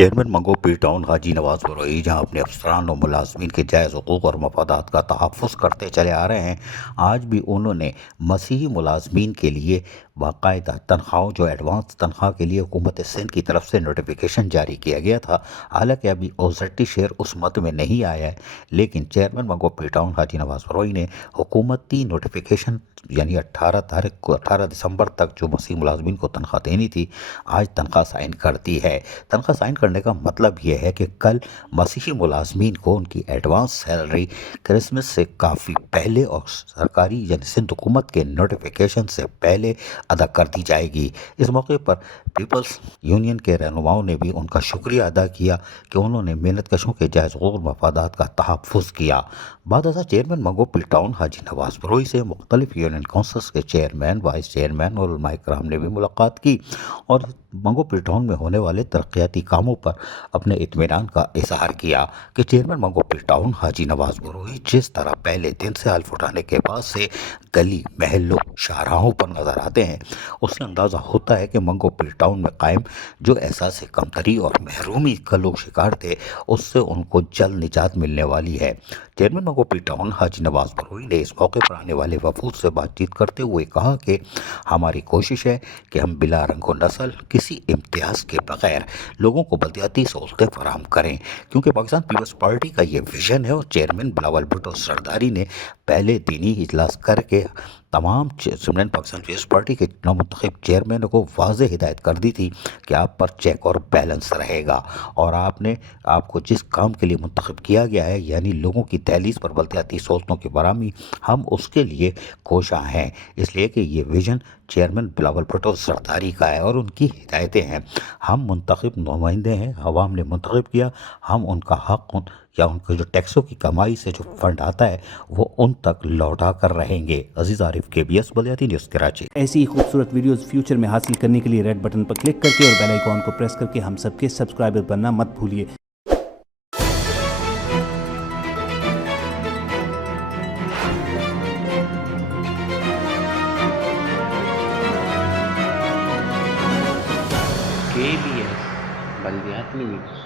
Chairman منگو پی town حاجی نواز بروئی جہاں اپنے افسران و ملازمین کے جائز حقوق اور مفادات کا تحفظ کرتے چلے آ رہے ہیں، آج بھی انہوں نے مسیحی ملازمین کے لیے باقاعدہ تنخواہوں جو ایڈوانس تنخواہ کے لیے حکومت سندھ کی طرف سے نوٹیفیکیشن جاری کیا گیا تھا، حالانکہ ابھی اوزٹی شیئر اس مد میں نہیں آیا ہے، لیکن چیئرمین منگو پی ٹاؤن حاجی نواز بروئی نے حکومتی نوٹیفیکیشن یعنی 18 دسمبر تک جو مسیحی ملازمین کو تنخواہ دینی تھی، آج تنخواہ سائن کر دی ہے۔ تنخواہ سائن کرنے کا مطلب یہ ہے کہ کل مسیحی ملازمین کو ان کی ایڈوانس سیلری کرسمس سے کافی پہلے اور سرکاری یعنی سندھ حکومت کے نوٹیفیکیشن سے پہلے ادا کر دی جائے گی۔ اس موقع پر پیپلز یونین کے رہنماؤں نے بھی ان کا شکریہ ادا کیا کہ انہوں نے محنت کشوں کے جائز حقوق اور مفادات کا تحفظ کیا۔ بعد ازاں چیئرمین منگو پی ٹاؤن حاجی نواز بروئی سے مختلف یونین کونسلز کے چیئرمین، وائس چیئرمین اور علماء کرام نے بھی ملاقات کی اور منگو پی ٹاؤن میں ہونے والے ترقیاتی کاموں پر اپنے اطمینان کا اظہار کیا کہ چیئرمین منگو پی ٹاؤن حاجی نواز بروئی جس طرح پہلے دن سے حلف اٹھانے کے بعد سے گلی محلوں شاہراہوں پر نظر آتے ہیں، اس سے اندازہ ہوتا ہے کہ منگو پی ٹاؤن میں قائم جو احساس کمتری اور محرومی کا لوگ شکار تھے، اس سے ان کو جلد نجات ملنے والی ہے۔ چیئرمین منگو پی ٹاؤن حاجی نواز بروئی نے اس موقع پر آنے والے وفود سے بات چیت کرتے ہوئے کہا کہ ہماری کوشش ہے کہ ہم بلا رنگ و نسل کسی امتیاز کے بغیر لوگوں کو بلدیاتی سہولتیں فراہم کریں، کیونکہ پاکستان پیپلز پارٹی کا یہ ویژن ہے اور چیئرمین بلاول بھٹو سرداری نے پہلے دن ہی اجلاس کر کے تمام چیئرمین پاکستان پیپلز پارٹی کے نامنتخب چیئرمینوں کو واضح ہدایت کر دی تھی کہ آپ پر چیک اور بیلنس رہے گا اور آپ کو جس کام کے لیے منتخب کیا گیا ہے یعنی لوگوں کی دہلیز پر بلدیاتی سہولتوں کی فراہمی، ہم اس کے لیے کوشاں ہیں، اس لیے کہ یہ ویژن چیئرمین بلاول بھٹو سرداری کا ہے اور ان کی ہدایتیں ہیں۔ ہم منتخب نمائندے ہیں، عوام نے منتخب کیا، ہم ان کا حق یا ان کے جو ٹیکسوں کی کمائی سے جو فنڈ آتا ہے وہ ان تک لوٹا کر رہیں گے۔ عزیز عارف، KBS بلدیاتی نیوز کراچی۔ ایسی خوبصورت ویڈیوز فیوچر میں حاصل کرنے کے لیے ریڈ بٹن پر کلک کر کے اور بیل آئیکن کو پریس کر کے ہم سب کے سبسکرائبر بننا مت بھولیے۔ KBS بلدیات news.